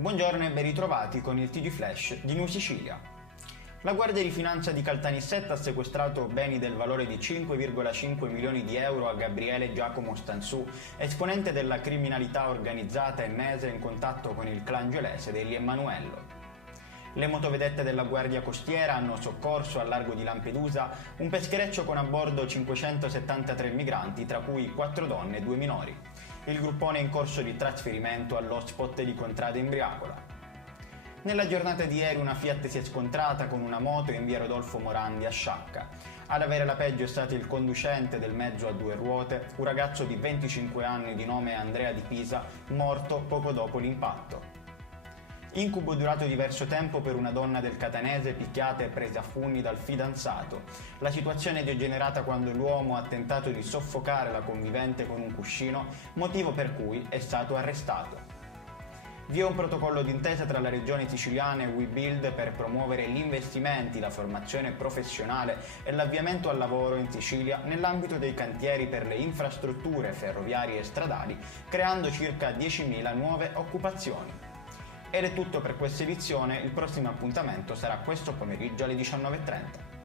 Buongiorno e ben ritrovati con il TG Flash di New Sicilia. La Guardia di Finanza di Caltanissetta ha sequestrato beni del valore di 5,5 milioni di euro a Gabriele Giacomo Stansù, esponente della criminalità organizzata ennese in contatto con il clan gelese degli Emanuello. Le motovedette della Guardia Costiera hanno soccorso al largo di Lampedusa un peschereccio con a bordo 573 migranti, tra cui 4 donne e 2 minori. Il gruppone è in corso di trasferimento all'hotspot di Contrada Imbriacola. Nella giornata di ieri una Fiat si è scontrata con una moto in via Rodolfo Morandi a Sciacca. Ad avere la peggio è stato il conducente del mezzo a 2 ruote, un ragazzo di 25 anni di nome Andrea Di Pisa, morto poco dopo l'impatto. Incubo durato diverso tempo per una donna del Catanese picchiata e presa a fugni dal fidanzato. La situazione è degenerata quando l'uomo ha tentato di soffocare la convivente con un cuscino, motivo per cui è stato arrestato. Vi è un protocollo d'intesa tra la regione siciliana e WeBuild per promuovere gli investimenti, la formazione professionale e l'avviamento al lavoro in Sicilia nell'ambito dei cantieri per le infrastrutture ferroviarie e stradali, creando circa 10.000 nuove occupazioni. Ed è tutto per questa edizione, il prossimo appuntamento sarà questo pomeriggio alle 19:30.